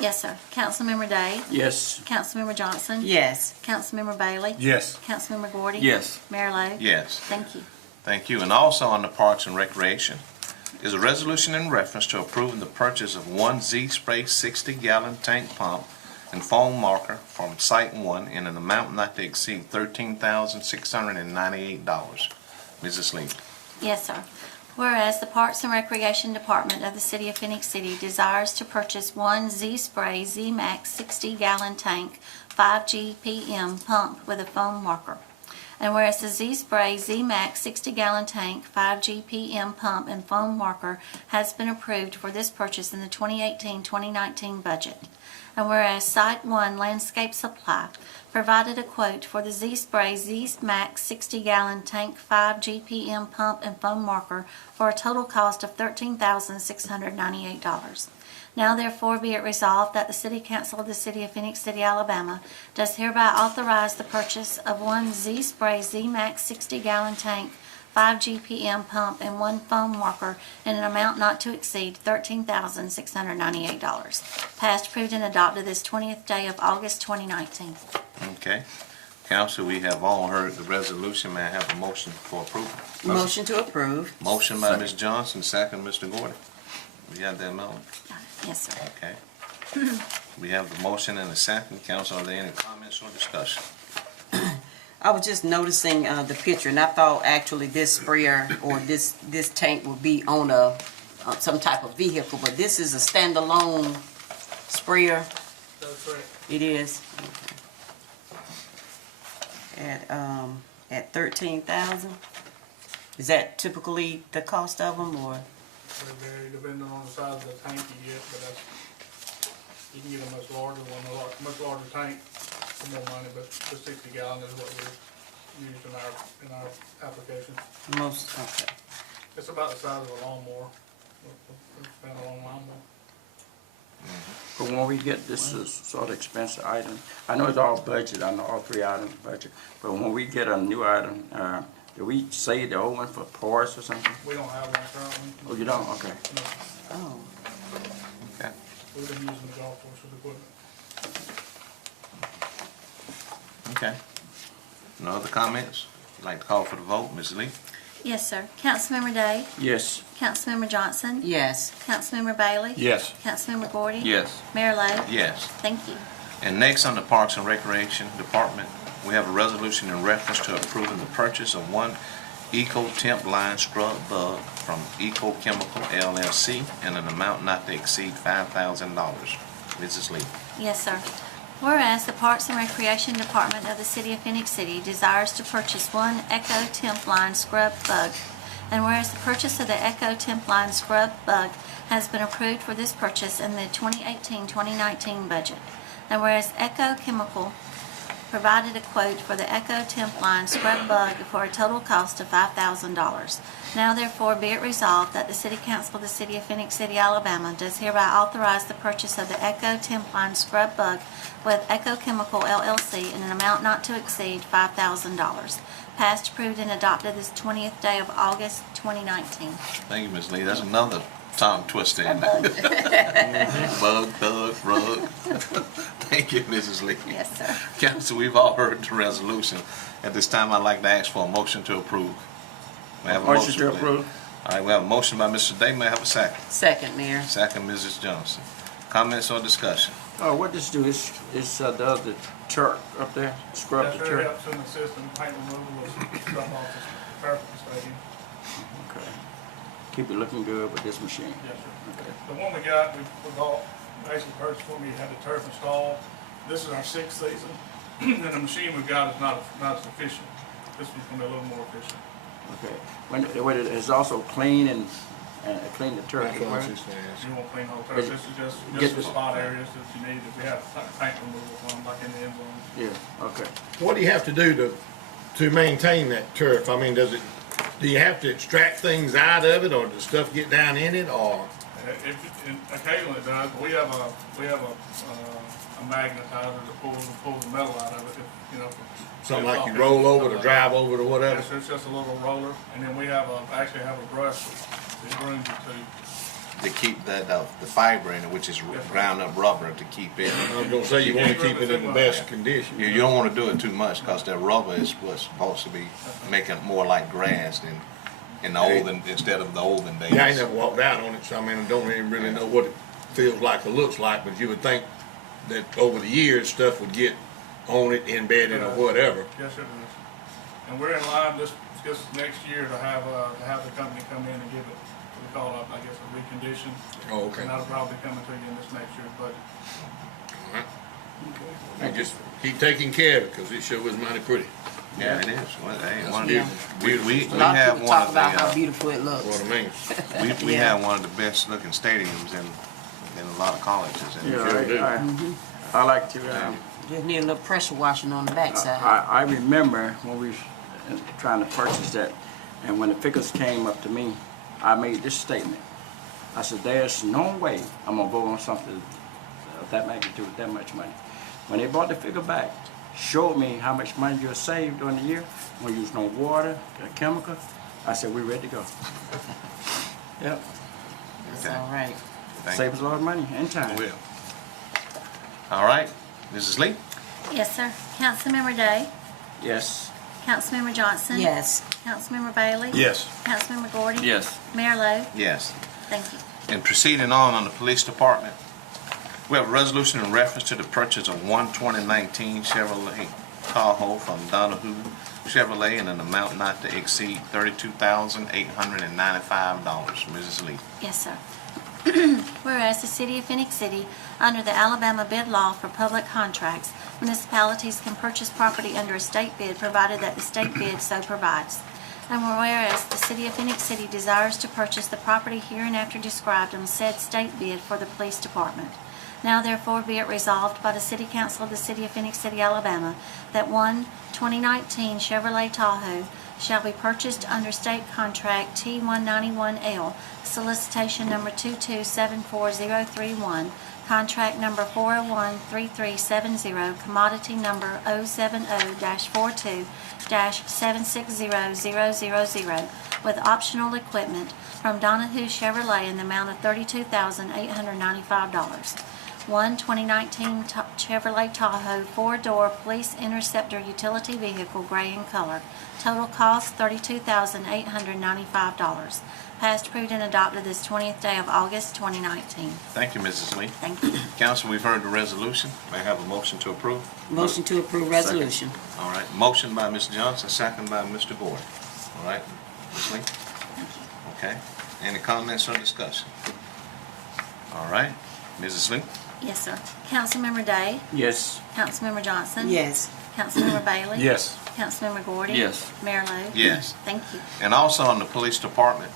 Yes, sir. Councilmember Day? Yes. Councilmember Johnson? Yes. Councilmember Bailey? Yes. Councilmember Gordy? Yes. Mayor Lo? Yes. Thank you. Thank you. And also on the Parks and Recreation is a resolution in reference to approving the purchase of 1 Z-Spray 60-gallon tank pump and foam marker from Site 1 in an amount not to exceed $13,698. Mrs. Lee. Yes, sir. Whereas the Parks and Recreation Department of the City of Phenix City desires to purchase 1 Z-Spray Z-Max 60-gallon tank 5 GPM pump with a foam marker. And whereas the Z-Spray Z-Max 60-gallon tank 5 GPM pump and foam marker has been approved for this purchase in the 2018-2019 budget. And whereas Site 1 Landscape Supply provided a quote for the Z-Spray Z-Max 60-gallon tank 5 GPM pump and foam marker for a total cost of $13,698. Now therefore be it resolved that the City Council of the City of Phenix City, Alabama does hereby authorize the purchase of 1 Z-Spray Z-Max 60-gallon tank 5 GPM pump and 1 foam marker in an amount not to exceed $13,698. Passed, approved, and adopted this 20th day of August 2019. Okay. Council, we have all heard the resolution. May I have a motion for approval? Motion to approve. Motion by Ms. Johnson, second, Mr. Gordon. We have that, Melanie? Yes, sir. Okay. We have the motion and the second. Council, are there any comments or discussion? I was just noticing the picture, and I thought actually this sprayer or this tank would be on some type of vehicle, but this is a standalone sprayer. That's correct. It is. At 13,000. Is that typically the cost of them, or? They vary depending on the size of the tank you get, but you can get a much larger one, much larger tank for more money, but the 60 gallon is what we use in our application. Most, okay. It's about the size of a lawnmower. It's been a long lawnmower. But when we get this is sort of expensive item, I know it's all budget, I know all 3 items budget, but when we get a new item, do we save the old one for parts or something? We don't have one currently. Oh, you don't? Okay. No. Oh. Okay. We've been using the golf course's equipment. Okay. No other comments? I'd like to call for the vote. Ms. Lee? Yes, sir. Councilmember Day? Yes. Councilmember Johnson? Yes. Councilmember Bailey? Yes. Councilmember Gordy? Yes. Mayor Lo? Yes. Thank you. And next on the Parks and Recreation Department, we have a resolution in reference to approving the purchase of 1 Eco Temp Line Scrub Bug from Eco Chemical LLC in an amount not to exceed $5,000. Mrs. Lee. Yes, sir. Whereas the Parks and Recreation Department of the City of Phenix City desires to purchase 1 Eco Temp Line Scrub Bug, and whereas the purchase of the Eco Temp Line Scrub Bug has been approved for this purchase in the 2018-2019 budget, and whereas Eco Chemical provided a quote for the Echo Temp Line Scrub Bug for a total cost of $5,000. Now therefore be it resolved that the City Council of the City of Phenix City, Alabama does hereby authorize the purchase of the Echo Temp Line Scrub Bug with Echo Chemical LLC in an amount not to exceed $5,000. Passed, approved, and adopted this 20th day of August 2019. Thank you, Ms. Lee. That's another tongue twister in there. Bug, thug, rug. Thank you, Mrs. Lee. Yes, sir. Council, we've all heard the resolution. At this time, I'd like to ask for a motion to approve. May I have a Motion to please? approve. All right, we have a motion by Mr. Day. May I have a second? Second, Mayor. Second, Mrs. Johnson. Comments or discussion? Oh, what this do is does the turf up there, scrub That's the very turf? helps in the system, paint removal of stuff off the turf at the stadium. Okay. Keep it looking good with this machine. Yes, sir. Okay. The one we got, we bought, basically purchased when we had the turf installed. This is our 6th season, and the machine we've got is not as efficient. This one's gonna be a little more efficient. Okay. When it is also clean and clean the turf as well. You won't clean the whole turf, But this is get just the the- spot areas that you need, if we have paint removal from, like in the end zone. Yeah. Okay. What do you have to do to maintain that turf? I mean, do you have to extract things out of it, or does stuff get down in it, or? Occasionally it does, but we have a magnetizer that pulls the metal out of it, if, you know. Something like you roll over to drive over to whatever? Yes, it's just a little roller, and then we actually have a brush that brings it to. To keep the fiber in it, which is ground up rubber to keep it. I was gonna say, you wanna keep it in the best condition. You don't want to do it too much because that rubber is what's supposed to be making it more like grass than in the olden, instead of the olden days. Yeah, I ain't never walked out on it, so I mean, I don't even really know what it feels like or looks like, but you would think that over the years, stuff would get on it, embedded or whatever. Yes, it is. And we're in line this next year to have the company come in and give it, we call it, I guess, a recondition. Oh, okay. And that'll probably come to you in this next year's budget. And just keep taking care of it, cause it sure is mighty pretty. Yeah, it is. Well, hey, one of Yeah. we A lot of have people one talk of about how the beautiful it What looks. I mean. we Yeah. have one of the best looking stadiums in a lot of colleges. And Yeah. Sure do. I like to. Just need a little pressure washing on the backside. I remember when we was trying to purchase that, and when the figures came up to me, I made this statement. I said, "There's no way I'm gonna vote on something of that magnitude, that much money." When they brought the figure back, showed me how much money you saved during the year, when you use no water, chemical, I said, "We're ready to go." Yep, That's Okay. all right. Thank save us a lot of money and time. Will. All right, Mrs. Lee. Yes, sir. Councilmember Day? Yes. Councilmember Johnson? Yes. Councilmember Bailey? Yes. Councilmember Gordy? Yes. Mayor Lo? Yes. Thank you. And proceeding on the police department, we have a resolution in reference to the purchase of one 2019 Chevrolet Tahoe from Donahue Chevrolet in an amount not to exceed $32,895. Mrs. Lee. Yes, sir. Whereas the City of Phenix City, under the Alabama bid law for public contracts, municipalities can purchase property under a state bid provided that the state bid so provides. And whereas the City of Phenix City desires to purchase the property hereinafter described on said state bid for the police department. Now therefore be it resolved by the City Council of the City of Phenix City, Alabama, that one 2019 Chevrolet Tahoe shall be purchased under state contract T191L, solicitation number 2274031, contract number 4013370, commodity number 070-42-760000, with optional equipment from Donahue Chevrolet in the amount of $32,895. One 2019 Chevrolet Tahoe four-door police interceptor utility vehicle, gray in color. Total cost $32,895. Passed, approved, and adopted this 20th day of August 2019. Thank you, Mrs. Lee. Thank you. Council, we've heard the resolution. May I have a motion to approve? Motion to approve resolution. All right, motion by Ms. Johnson, second by Mr. Gordon. All right, Ms. Lee? Okay, any comments or discussion? All right, Mrs. Lee? Yes, sir. Councilmember Day? Yes. Councilmember Johnson? Yes. Councilmember Bailey? Yes. Councilmember Gordy? Yes. Mayor Lo? Yes. Thank you. And also on the police department,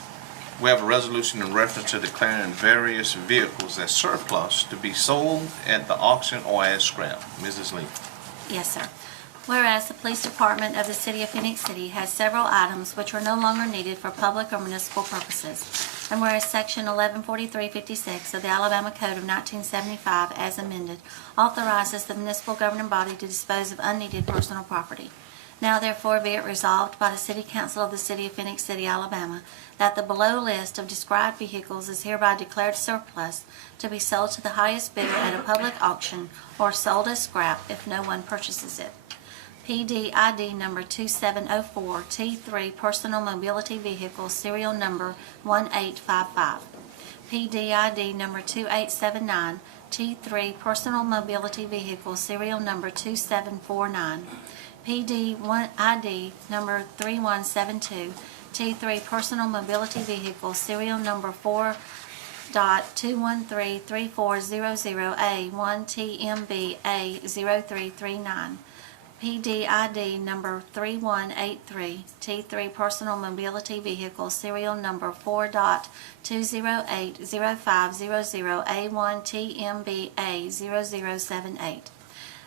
we have a resolution in reference to declaring various vehicles as surplus to be sold at the auction or as scrap. Mrs. Lee. Yes, sir. Whereas the Police Department of the City of Phoenix City has several items which are no longer needed for public or municipal purposes. And whereas Section 114356 of the Alabama Code of 1975, as amended, authorizes the municipal governing body to dispose of unneeded personal property. Now therefore be it resolved by the City Council of the City of Phoenix City, Alabama, that the below list of described vehicles is hereby declared surplus to be sold to the highest bidder at a public auction or sold as scrap if no one purchases it. PD ID number 2704 T3 Personal Mobility Vehicle Serial Number 1855. PD ID number 2879 T3 Personal Mobility Vehicle Serial Number 2749. PD ID number 3172 T3 Personal Mobility Vehicle Serial Number 4.2133400A1TMB A0339. PD ID number 3183 T3 Personal Mobility Vehicle Serial Number 4.2080500A1TMB A0078.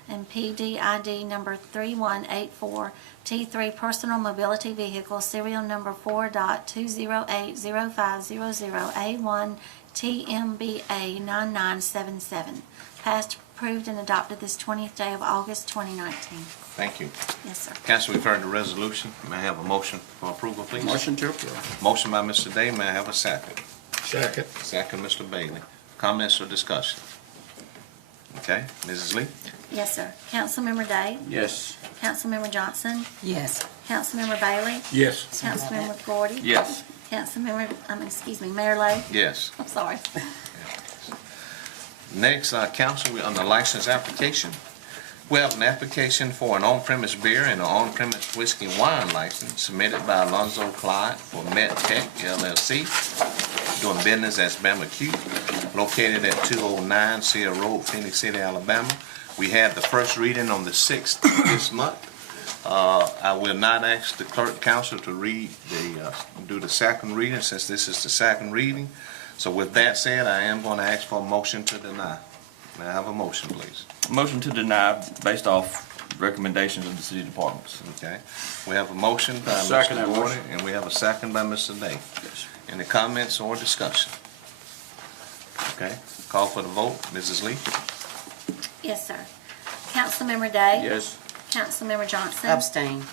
And PD ID number 3184 T3 Personal Mobility Vehicle Serial Number 4.2080500A1TMBA 9977. Passed, approved, and adopted this 20th day of August 2019. Thank you. Yes, sir. Council, we've heard the resolution. May I have a motion for approval, please? Motion to approve. Motion by Mr. Day. May I have a second? Second. Second, Mr. Bailey. Comments or discussion? Okay, Mrs. Lee? Yes, sir. Councilmember Day? Yes. Councilmember Johnson? Yes. Councilmember Bailey? Yes. Councilmember Gordy? Yes. Mayor Lo? Yes. I'm sorry. Next, council, we're on the license application. We have an application for an on-premise beer and an on-premise whiskey and wine license submitted by Alonzo Clyde for Met Tech LLC, doing business as Bama Q, located at 209 Sierra Road, Phoenix City, Alabama. We had the first reading on the 6th of this month. I will not ask the clerk council to do the second reading, since this is the second reading. So with that said, I am going to ask for a motion to deny. May I have a motion, please? Motion to deny based off recommendations of the city departments. Okay. We have a motion by Second Mr. that Gordon, motion. and we have a second by Mr. Day. Any comments or discussion? Okay. Call for the vote. Mrs. Lee? Yes, sir. Councilmember Day? Yes. Councilmember Johnson? Abstain.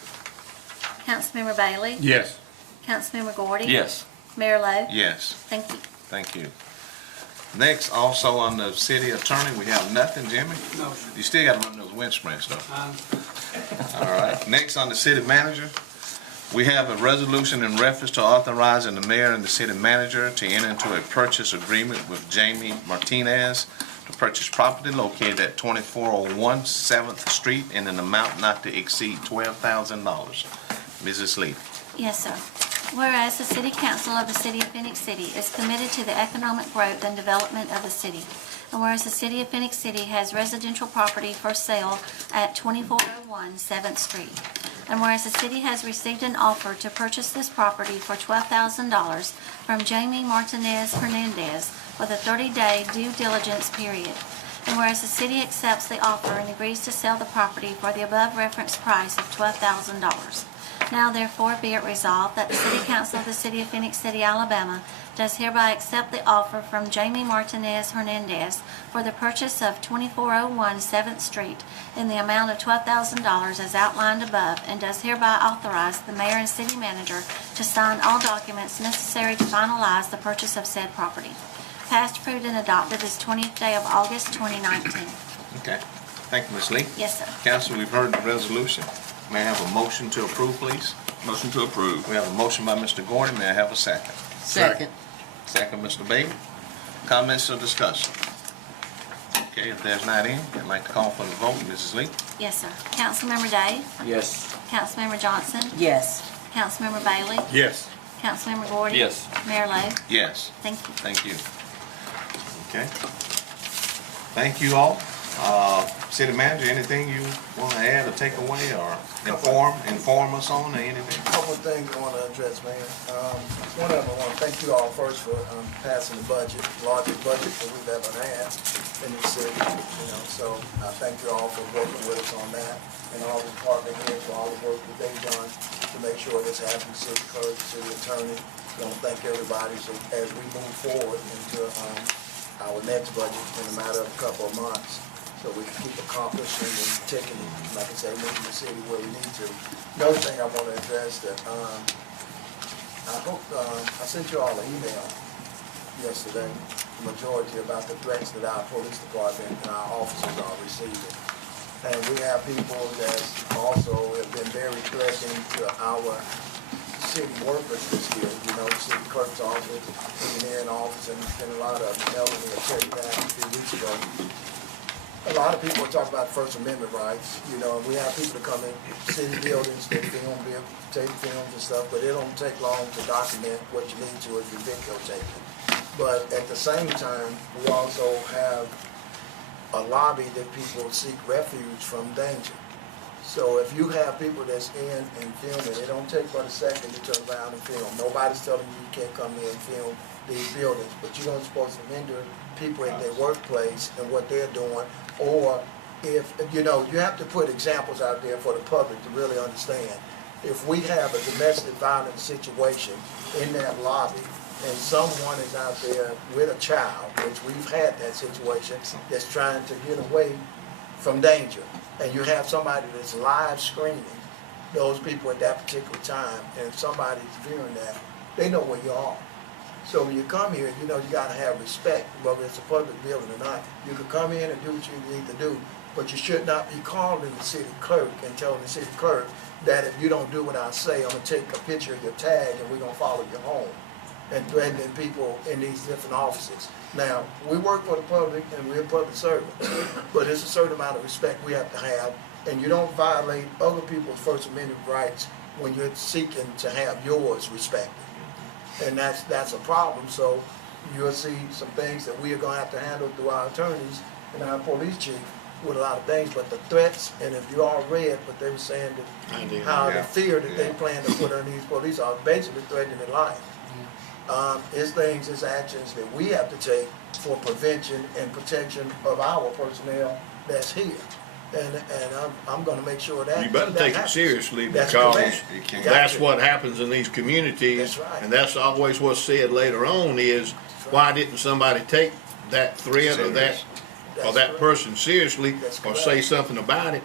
Councilmember Bailey? Yes. Councilmember Gordy? Yes. Mayor Lo? Yes. Thank you. Thank you. Next, also on the city attorney, we have nothing, Jimmy? No, You still got to run those wind sprints, though. All right. Next, on the city manager, we have a resolution in reference to authorizing the mayor and the city manager to enter into a purchase agreement with Jamie Martinez to purchase property located at 2401 7th Street in an amount not to exceed $12,000. Mrs. Lee. Yes, sir. Whereas the City Council of the City of Phoenix City is committed to the economic growth and development of the city, and whereas the City of Phoenix City has residential property for sale at 2401 7th Street, and whereas the city has received an offer to purchase this property for $12,000 from Jamie Martinez Hernandez with a 30-day due diligence period, and whereas the city accepts the offer and agrees to sell the property for the above referenced price of $12,000. Now therefore be it resolved that the City Council of the City of Phoenix City, Alabama does hereby accept the offer from Jamie Martinez Hernandez for the purchase of 2401 7th Street in the amount of $12,000 as outlined above, and does hereby authorize the mayor and city manager to sign all documents necessary to finalize the purchase of said property. Passed, approved, and adopted this 20th day of August 2019. Okay. Thank you, Ms. Lee. Yes, sir. Council, we've heard the resolution. May I have a motion to approve, please? Motion to approve. We have a motion by Mr. Gordon. May I have a second? Second. Second, Mr. Bailey. Comments or discussion? Okay, if there's not any, I'd like to call for the vote. Mrs. Lee? Yes, sir. Councilmember Day? Yes. Councilmember Johnson? Yes. Councilmember Bailey? Yes. Councilmember Gordy? Yes. Mayor Lo? Yes. Thank you. Thank you. Okay. Thank you all. City manager, anything you want to add or take away or inform us on or anything? Couple of things I want to address, Mayor. One of them, I want to thank you all first for passing the budget, largest budget that we've ever had in the city. So I thank you all for working with us on that. and all the department heads for all the work that they've done to make sure this happens, city clerk, city attorney. I want to thank everybody. So as we move forward into our next budget in a matter of a couple of months, so we can keep accomplishing and taking, like I say, moving the city where we need to. The other thing I want to address that I hope I sent you all an email yesterday, the majority about the threats that our police department and our officers are receiving. And we have people that also have been very threatening to our city workers this year. You know, city clerk's office, engineering office, and been a lot of Melanie will tell you that a few weeks ago. A lot of people are talking about First Amendment rights. You know, we have people that come in city buildings, they film, take films and stuff, but it don't take long to document what you need to if you're videotaping. But at the same time, we also have a lobby that people seek refuge from danger. So if you have people that's in and filming, it don't take but a second to turn around and film. Nobody's telling you you can't come in and film these buildings, but you're not supposed to hinder people in their workplace and what they're doing. Or if, you know, you have to put examples out there for the public to really understand. If we have a domestic violence situation in that lobby and someone is out there with a child, which we've had that situation, that's trying to get away from danger, and you have somebody that's live screening those people at that particular time, and if somebody's viewing that, they know where you are. So when you come here, you know, you gotta have respect, whether it's a public building or not. You can come in and do what you need to do, but you should not be calling the city clerk and telling the city clerk that if you don't do what I say, I'm gonna take a picture of your tag and we're gonna follow you home, and threatening people in these different offices. Now, we work for the public and we're public servants, but there's a certain amount of respect we have to have, and you don't violate other people's First Amendment rights when you're seeking to have yours respected. And that's a problem. So you'll see some things that we are gonna have to handle through our attorneys and our police chief with a lot of things, but the threats, and if you all read what they were saying, that how the fear that they plan to put on these police are basically threatening their life. It's things, it's actions that we have to take for prevention and protection of our personnel that's here. And I'm gonna make sure that. You better that take it happens. seriously, That's because correct. that's what happens in these communities. That's right. And that's always what's said later on is, why didn't somebody take that threat or that person seriously, That's or correct. say something about it?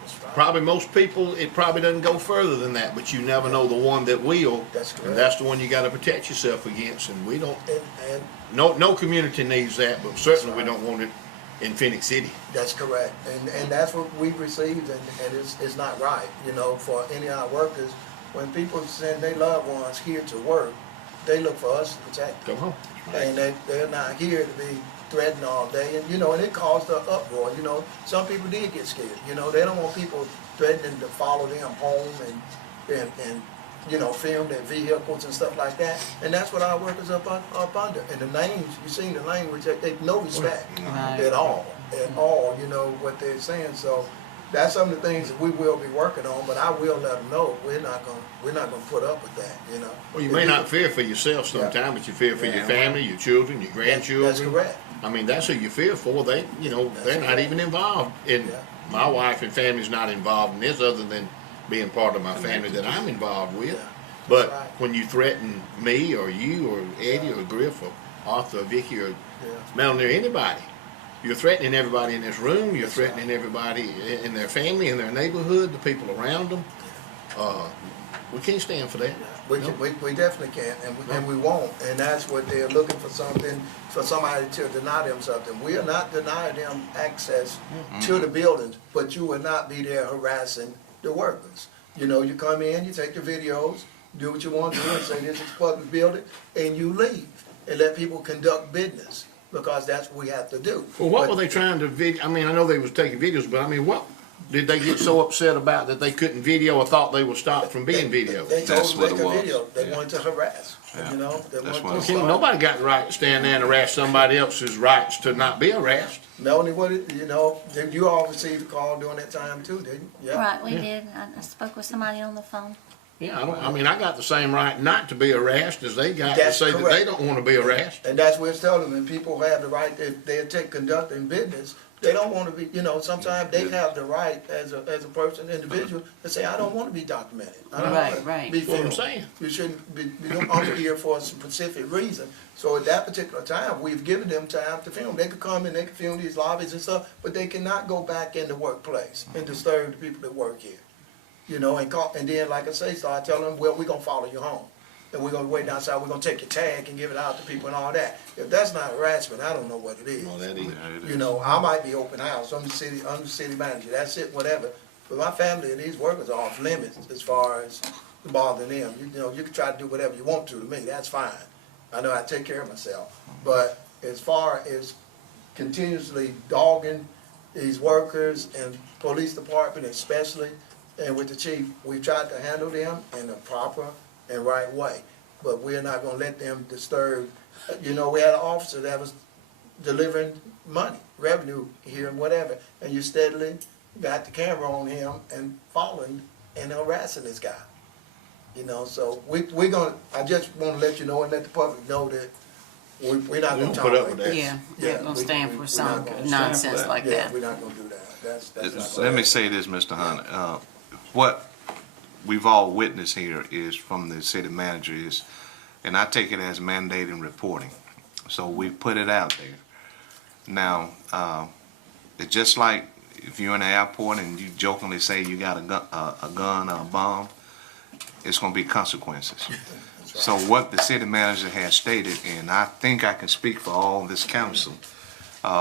That's right. Probably most people, it probably doesn't go further than that, but you never know the one that will. That's correct. And that's the one you gotta protect yourself against, and we don't, And no community needs that, but certainly we right. don't want it in Phenix City. that's correct, and that's what we've received, and it's not right, you know, for any of our workers. When people send their loved ones here to work, they look for us to protect them. Come on. And they're not here to be threatened all day, and, you know, and it caused an uproar, you know. Some people did get scared, you know, they don't want people threatening to follow them home and you know, film their vehicles and stuff like that, and that's what our workers up under. And the names, you seen the language, they no respect at all, you know, what they're saying. So that's some of the things that we will be working on, but I will let them know we're not gonna put up with that, you know. Well, you may not fear for yourself sometimes, but you fear for your family, your children, your grandchildren. That's correct. I mean, that's who you fear for. They, you know, they're not even involved in. Yeah. My wife and family's not involved in this, other than being part of my family that I'm involved with. Yeah. But That's right. when you threaten me or you or Eddie or Griff or Arthur or Vicky or Melanie or anybody, you're threatening everybody in this room. You're threatening everybody in their family, in their neighborhood, the people around them. We can't stand for that. We definitely can't, and we won't, and that's what they're looking for, something, for somebody to deny them something. We are not denying them access to the buildings, but you will not be there harassing the workers. You know, you come in, you take your videos, do what you want to do, and say this is a public building, and you leave, and let people conduct business, because that's what we have to do. Well, what were they trying to video? I mean, I know they was taking videos, but I mean, what did they get so upset about that they couldn't video, or thought they were stopped from being videoed? They told That's them what they it could was. video. They Yeah. wanted to harass. Yeah. You know, they That's wanted what to it was. start. Nobody got the right to stand there and harass somebody else's rights to not be harassed. Melanie, you know, you all received a call during that time too, didn't you? Yeah. Right, we did. I spoke with somebody on the phone. Yeah, I mean, I got the same right not to be harassed as they got That's to say that correct. they don't want to be harassed. And that's what it's telling them, and people have the right, they're conducting business They don't wanna be, sometimes they have the right as a person, individual, to say, I don't wanna be documented. I don't Right, wanna right. be That's what I'm filmed. saying. You shouldn't be, you only here for a specific reason. So at that particular time, we've given them time to film. They could come and they could film these lobbies and stuff, but they cannot go back in the workplace and disturb the people that work here. And then, like I say, start telling them, well, we're gonna follow you home. And we're gonna wait outside, we're gonna take your tag and give it out to people and all that. If that's not harassment, I don't know what it is. No, that is. I might be open house, I'm the city manager, that's it, whatever. But my family and these workers are off limits as far as bothering them. You can try to do whatever you want to me, that's fine. I know I take care of myself. But as far as continuously dogging these workers and police department especially, and with the chief, we tried to handle them in a proper and right way. But we're not gonna let them disturb, we had an officer that was delivering money, revenue here and whatever, and you steadily got the camera on him and following and harassing this guy. So I just wanna let you know and let the public know that we're not We gonna don't put up tolerate with that. that. Yeah, we're gonna stand for we're some not gonna stand nonsense for like Yeah, that. we're not gonna do that. That's not. Let me say this, Mr. Hunter. What we've all witnessed here is from the city manager is, and I take it as mandating reporting. So we put it out there. Now, it's just like if you're in the airport and you jokingly say you got a gun or a bomb, it's going to be consequences. So what the city manager has stated, and I think I can speak for all this council,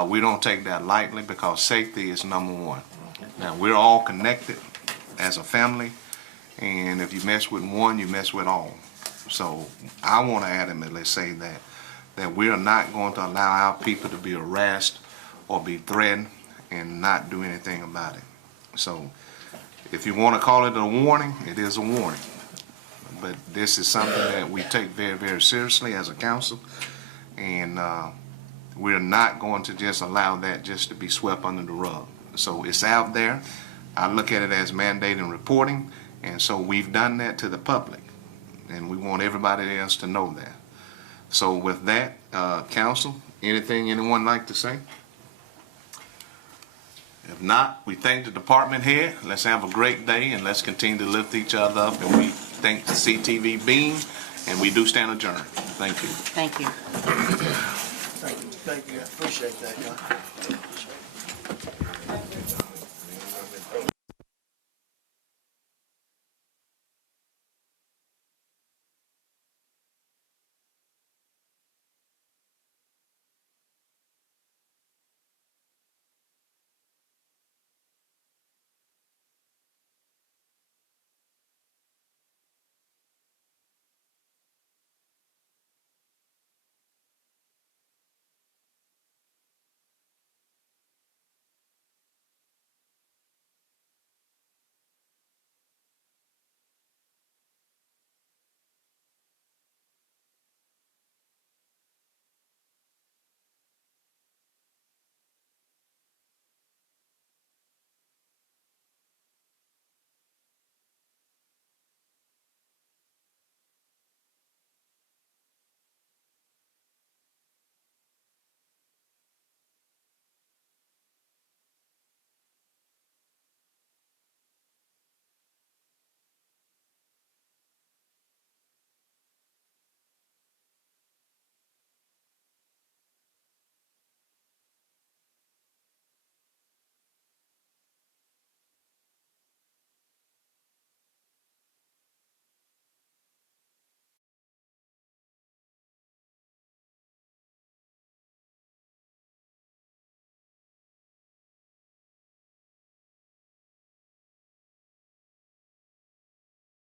we don't take that lightly because safety is number one. Now, we're all connected as a family, and if you mess with one, you mess with all. So I want to adamantly say that we are not going to allow our people to be harassed or be threatened and not do anything about it. So if you want to call it a warning, it is a warning. But this is something that we take very, very seriously as a council, and we're not going to just allow that just to be swept under the rug. So it's out there. I look at it as mandating reporting, and so we've done that to the public, and we want everybody else to know that. So with that, council, anything anyone like to say? If not, we thank the department head. Let's have a great day, and let's continue to lift each other up, and we thank the CTV Beam, and we do stand adjourned. Thank you. Thank you. Thank you, appreciate that,